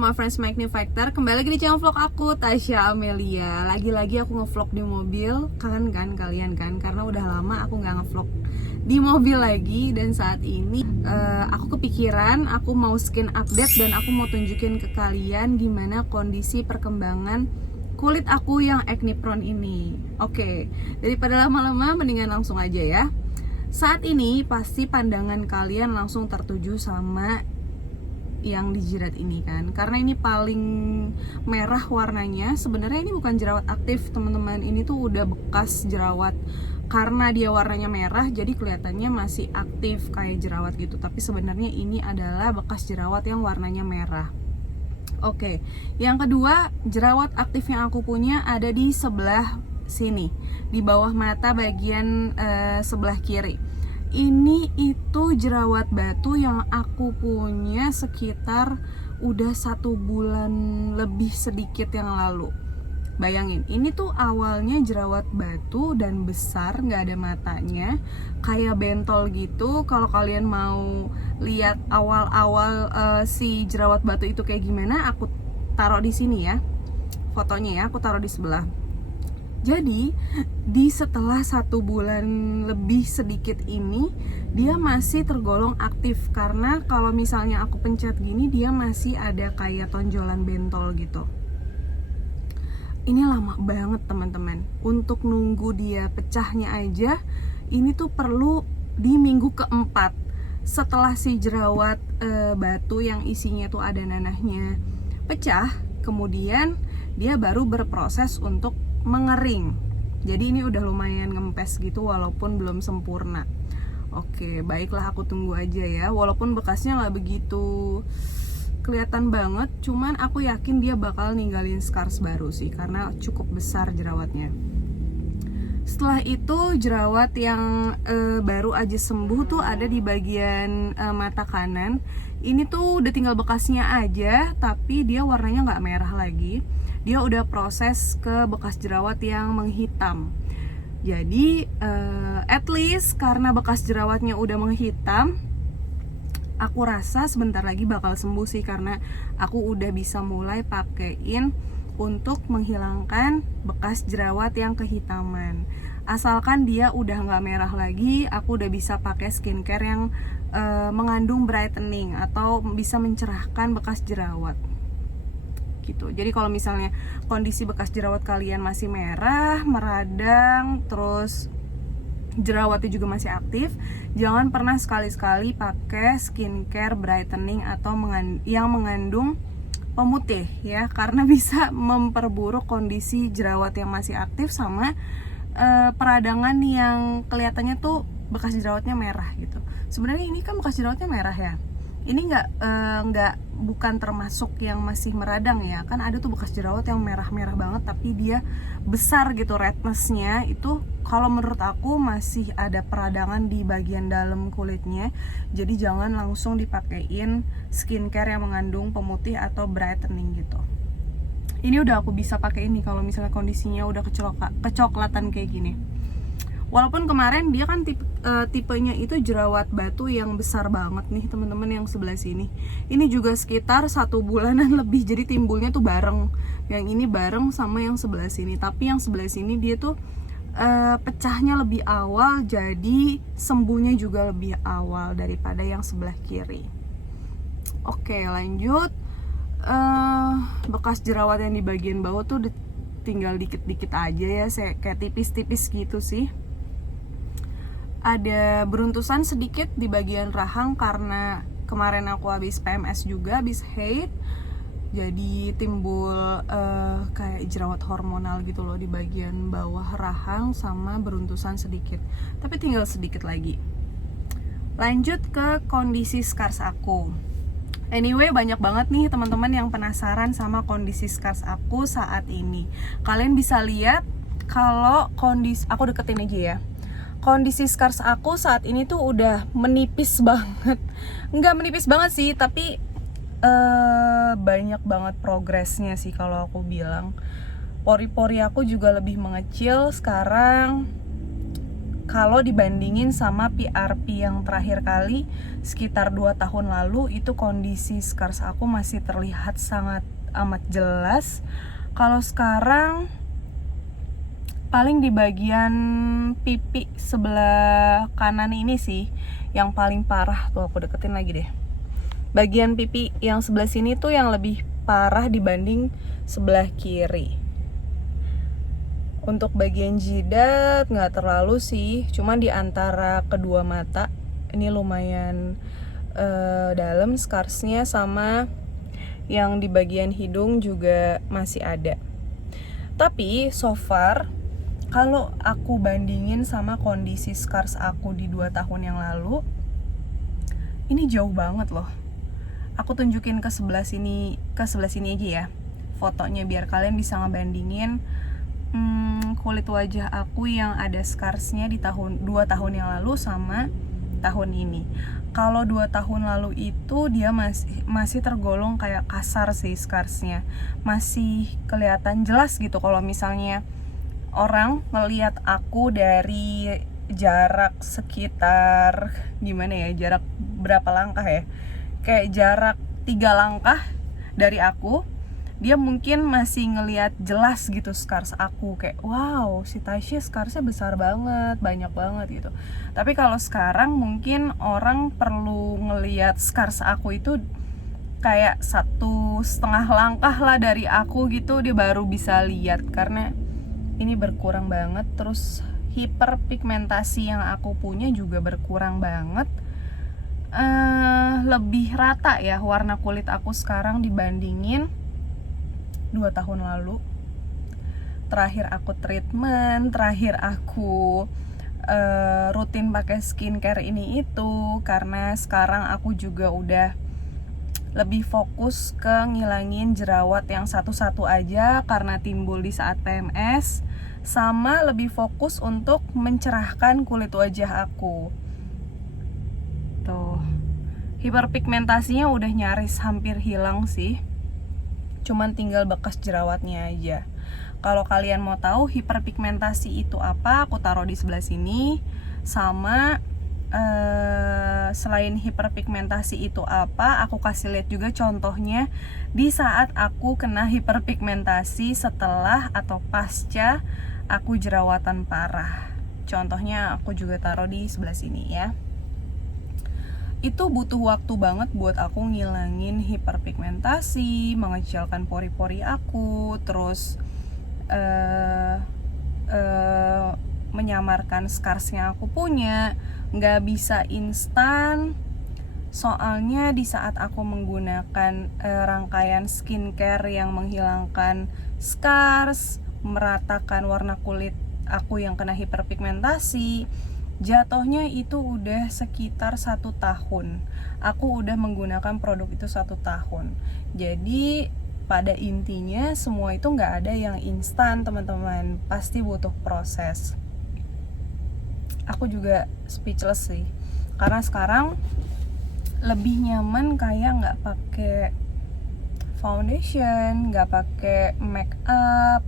My friends Magnifactor, kembali lagi di channel vlog aku, Tasya Amelia. Lagi-lagi aku ngevlog di mobil. Kangen kan kalian kan? Karena udah lama aku nggak ngevlog di mobil lagi. Dan saat ini aku kepikiran, aku mau skin update dan aku mau tunjukin ke kalian gimana kondisi perkembangan kulit aku yang acne prone ini. Oke, daripada lama-lama mendingan langsung aja ya. Saat ini pasti pandangan kalian langsung tertuju sama yang di jidat ini kan, karena ini paling merah warnanya. Sebenarnya ini bukan jerawat aktif teman-teman, ini tuh udah bekas jerawat. Karena dia warnanya merah jadi kelihatannya masih aktif kayak jerawat gitu, tapi sebenarnya ini adalah bekas jerawat yang warnanya merah. Oke, yang kedua, jerawat aktif yang aku punya ada di sebelah sini, di bawah mata bagian sebelah kiri. Ini itu jerawat batu yang aku punya sekitar udah 1 bulan lebih sedikit yang lalu. Bayangin, ini tuh awalnya jerawat batu dan besar, nggak ada matanya, kayak bentol gitu. Kalau kalian mau lihat awal-awal si jerawat batu itu kayak gimana, aku taruh di sini ya fotonya ya, aku taruh di sebelah. Jadi di setelah 1 bulan lebih sedikit ini, dia masih tergolong aktif. Karena kalau misalnya aku pencet gini, dia masih ada kayak tonjolan bentol gitu. Ini lama banget teman-teman. Untuk nunggu dia pecahnya aja, ini tuh perlu di minggu keempat. Setelah si jerawat batu yang isinya tuh ada nanahnya pecah, kemudian dia baru berproses untuk mengering. Jadi ini udah lumayan ngempes gitu walaupun belum sempurna. Oke, baiklah, aku tunggu aja ya. Walaupun bekasnya nggak begitu kelihatan banget, cuman aku yakin dia bakal ninggalin scars baru sih, karena cukup besar jerawatnya. Setelah itu jerawat yang baru aja sembuh tuh ada di bagian mata kanan. Ini tuh udah tinggal bekasnya aja, tapi dia warnanya nggak merah lagi. Dia udah proses ke bekas jerawat yang menghitam. Jadi at least karena bekas jerawatnya udah menghitam, aku rasa sebentar lagi bakal sembuh sih, karena aku udah bisa mulai pakein untuk menghilangkan bekas jerawat yang kehitaman. Asalkan dia udah nggak merah lagi, aku udah bisa pakai skincare yang mengandung brightening atau bisa mencerahkan bekas jerawat gitu. Jadi kalau misalnya kondisi bekas jerawat kalian masih merah, meradang, terus jerawatnya juga masih aktif, jangan pernah sekali-sekali pakai skincare brightening atau yang mengandung pemutih ya, karena bisa memperburuk kondisi jerawat yang masih aktif sama peradangan yang kelihatannya tuh bekas jerawatnya merah gitu. Sebenarnya ini kan bekas jerawatnya merah ya. Ini bukan termasuk yang masih meradang ya, kan ada tuh bekas jerawat yang merah-merah banget tapi dia besar gitu rednessnya. Itu kalau menurut aku masih ada peradangan di bagian dalam kulitnya. Jadi jangan langsung dipakein skincare yang mengandung pemutih atau brightening gitu. Ini udah aku bisa pakai ini kalau misalnya kondisinya udah kecoklatan kayak gini. Walaupun kemarin dia kan tipenya itu jerawat batu yang besar banget nih teman-teman, yang sebelah sini. Ini juga sekitar 1 bulanan lebih, jadi timbulnya tuh bareng. Yang ini bareng sama yang sebelah sini. Tapi yang sebelah sini dia tuh pecahnya lebih awal, jadi sembuhnya juga lebih awal daripada yang sebelah kiri. Oke, lanjut. Bekas jerawat yang di bagian bawah tuh tinggal dikit-dikit aja ya, kayak tipis-tipis gitu sih. Ada beruntusan sedikit di bagian rahang karena kemarin aku habis PMS juga, habis haid. Jadi timbul kayak jerawat hormonal gitu loh di bagian bawah rahang, sama beruntusan sedikit. Tapi tinggal sedikit lagi. Lanjut ke kondisi scars aku. Anyway, banyak banget nih teman-teman yang penasaran sama kondisi scars aku saat ini. Kalian bisa lihat kalau kondisi aku deketin aja ya. Kondisi scars aku saat ini tuh udah menipis banget. Nggak menipis banget sih, tapi banyak banget progresnya sih kalau aku bilang. Pori-pori aku juga lebih mengecil sekarang. kalau dibandingin sama PRP yang terakhir kali sekitar 2 tahun lalu, itu kondisi scars aku masih terlihat sangat amat jelas. Kalau sekarang paling di bagian pipi sebelah kanan ini sih yang paling parah. Tuh aku deketin lagi deh. Bagian pipi yang sebelah sini tuh yang lebih parah dibanding sebelah kiri. Untuk bagian jidat nggak terlalu sih, cuman di antara kedua mata ini lumayan dalam scarsnya, sama yang di bagian hidung juga masih ada. Tapi so far kalau aku bandingin sama kondisi scars aku di 2 tahun yang lalu, ini jauh banget loh. Aku tunjukin ke sebelah sini aja ya fotonya biar kalian bisa ngebandingin kulit wajah aku yang ada scarsnya di 2 tahun yang lalu sama tahun ini. Kalau 2 tahun lalu itu dia masih tergolong kayak kasar sih scarsnya, masih kelihatan jelas gitu kalau misalnya orang ngelihat aku dari jarak sekitar gimana ya, jarak berapa langkah ya, kayak jarak 3 langkah dari aku, dia mungkin masih ngelihat jelas gitu scars aku, kayak wow, si Tasya scarsnya besar banget, banyak banget gitu. Tapi kalau sekarang mungkin orang perlu ngelihat scars aku itu kayak 1,5 langkah lah dari aku gitu, dia baru bisa lihat karena ini berkurang banget. Terus hiperpigmentasi yang aku punya juga berkurang banget. Lebih rata ya warna kulit aku sekarang dibandingin 2 tahun lalu. Terakhir aku treatment, terakhir aku rutin pakai skincare ini itu, karena sekarang aku juga udah lebih fokus ke ngilangin jerawat yang satu-satu aja karena timbul di saat PMS, sama lebih fokus untuk mencerahkan kulit wajah aku. Tuh, hiperpigmentasinya udah nyaris hampir hilang sih, cuman tinggal bekas jerawatnya aja. Kalau kalian mau tahu hiperpigmentasi itu apa, aku taruh di sebelah sini. Sama selain hiperpigmentasi itu apa, aku kasih lihat juga contohnya di saat aku kena hiperpigmentasi setelah atau pasca aku jerawatan parah. Contohnya aku juga taruh di sebelah sini ya. Itu butuh waktu banget buat aku ngilangin hiperpigmentasi, mengecilkan pori-pori aku, terus menyamarkan scars yang aku punya. Nggak bisa instan, soalnya di saat aku menggunakan rangkaian skincare yang menghilangkan scars, meratakan warna kulit aku yang kena hiperpigmentasi, jatuhnya itu udah sekitar 1 tahun. Aku udah menggunakan produk itu 1 tahun. Jadi pada intinya semua itu nggak ada yang instan teman-teman, pasti butuh proses. Aku juga speechless sih, karena sekarang lebih nyaman kayak nggak pakai foundation, nggak pakai make up,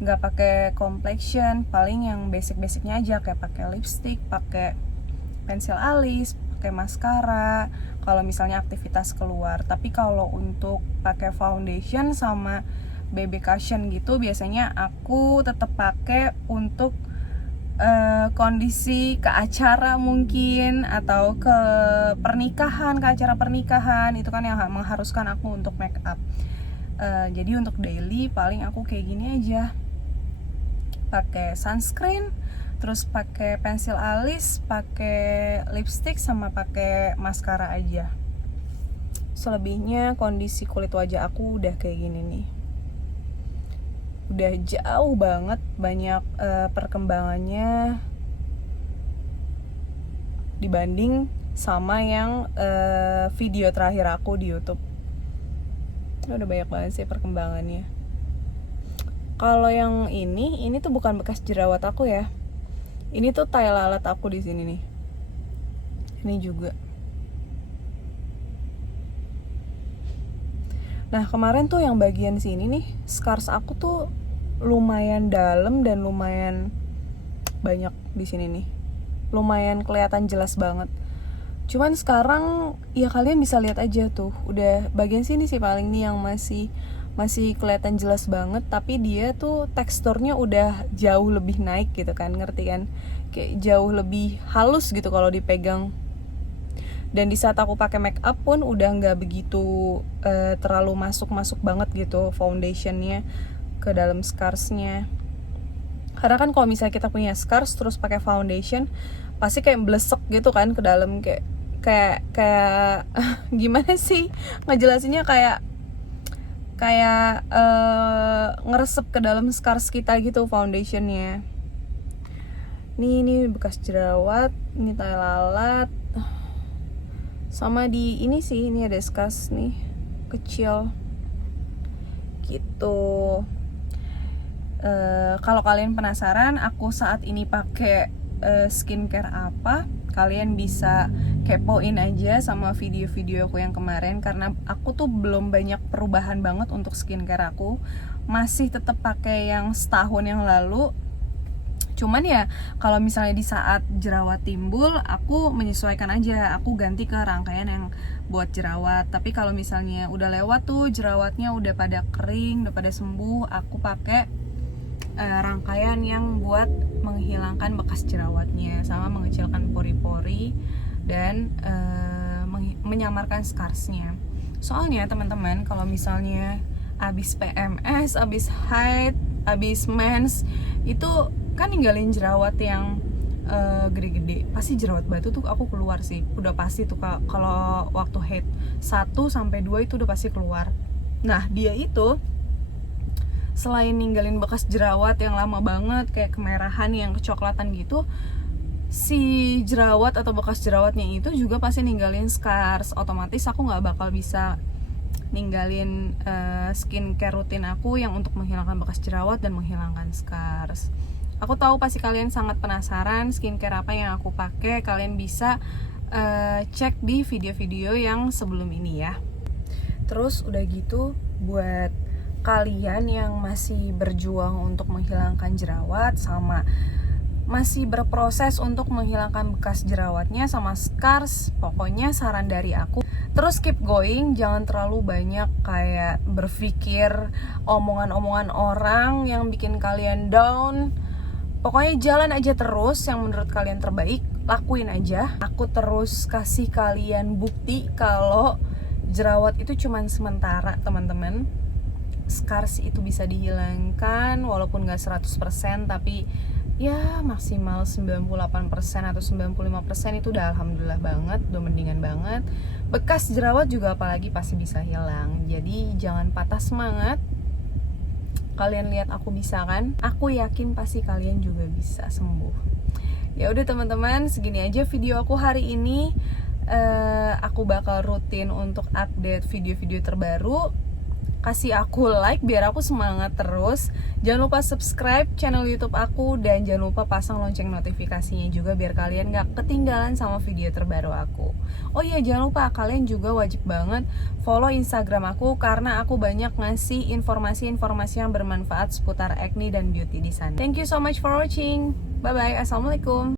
nggak pakai complexion, paling yang basic-basicnya aja kayak pakai lipstick, pakai pensil alis, pakai maskara kalau misalnya aktivitas keluar. Tapi kalau untuk pakai foundation sama BB cushion gitu, biasanya aku tetap pakai untuk kondisi ke acara mungkin, atau ke pernikahan, ke acara pernikahan itu kan yang mengharuskan aku untuk make up. Jadi untuk daily paling aku kayak gini aja, pakai sunscreen, terus pakai pensil alis, pakai lipstick, sama pakai maskara aja. Selebihnya kondisi kulit wajah aku udah kayak gini nih, udah jauh banget, banyak perkembangannya dibanding sama yang video terakhir aku di YouTube. Udah banyak banget sih perkembangannya. Kalau yang ini tuh bukan bekas jerawat aku ya. Ini tuh tai lalat aku di sini nih. Ini juga. Nah, kemarin tuh yang bagian sini nih, scars aku tuh lumayan dalam dan lumayan banyak di sini nih. lumayan kelihatan jelas banget. Cuman sekarang ya kalian bisa lihat aja tuh, udah bagian sini sih paling nih yang masih kelihatan jelas banget, tapi dia tuh teksturnya udah jauh lebih naik gitu kan, ngerti kan? Kayak jauh lebih halus gitu kalau dipegang. Dan di saat aku pakai make up pun udah nggak begitu terlalu masuk banget gitu foundationnya ke dalam scarsnya. Karena kan kalau misalnya kita punya scars terus pakai foundation pasti kayak blesek gitu kan ke dalam, kayak gimana sih ngejelasinnya, kayak ngeresep ke dalam scars kita gitu foundationnya. Ini bekas jerawat, ini tai lalat. Sama di ini sih, ini ada scars nih kecil gitu. Kalau kalian penasaran aku saat ini pakai skincare apa, kalian bisa kepoin aja sama video-video aku yang kemarin, karena aku tuh belum banyak perubahan banget untuk skincare aku, masih tetap pakai yang setahun yang lalu. Cuman ya kalau misalnya di saat jerawat timbul, aku menyesuaikan aja, aku ganti ke rangkaian yang buat jerawat. Tapi kalau misalnya udah lewat tuh jerawatnya udah pada kering, udah pada sembuh, aku pakai rangkaian yang buat menghilangkan bekas jerawatnya sama mengecilkan pori-pori dan menyamarkan scarsnya. Soalnya teman-teman, kalau misalnya abis PMS, abis haid, abis mens, itu kan ninggalin jerawat yang gede-gede, pasti jerawat batu tuh aku keluar sih, udah pasti tuh kalau waktu haid 1-2 itu udah pasti keluar. Nah dia itu selain ninggalin bekas jerawat yang lama banget kayak kemerahan yang kecoklatan gitu, si jerawat atau bekas jerawatnya itu juga pasti ninggalin scars. Otomatis aku nggak bakal bisa ninggalin skincare rutin aku yang untuk menghilangkan bekas jerawat dan menghilangkan scars. Aku tahu pasti kalian sangat penasaran skincare apa yang aku pakai. Kalian bisa cek di video-video yang sebelum ini ya. Terus udah gitu, buat kalian yang masih berjuang untuk menghilangkan jerawat sama masih berproses untuk menghilangkan bekas jerawatnya sama scars, pokoknya saran dari aku, terus keep going, jangan terlalu banyak kayak berpikir omongan-omongan orang yang bikin kalian down. Pokoknya jalan aja terus yang menurut kalian terbaik, lakuin aja. Aku terus kasih kalian bukti kalau jerawat itu cuman sementara, teman-teman. Scars itu bisa dihilangkan walaupun gak 100%, tapi ya maksimal 98% atau 95% itu udah alhamdulillah banget, udah mendingan banget. Bekas jerawat juga apalagi pasti bisa hilang. Jadi jangan patah semangat. Kalian lihat aku bisa kan? Aku yakin pasti kalian juga bisa sembuh. Ya udah teman-teman, segini aja video aku hari ini. Aku bakal rutin untuk update video-video terbaru. Kasih aku like biar aku semangat terus. Jangan lupa subscribe channel YouTube aku dan jangan lupa pasang lonceng notifikasinya juga biar kalian gak ketinggalan sama video terbaru aku. Oh iya, jangan lupa kalian juga wajib banget follow Instagram aku karena aku banyak ngasih informasi-informasi yang bermanfaat seputar acne dan beauty di sana. Thank you so much for watching. Bye bye. Assalamualaikum.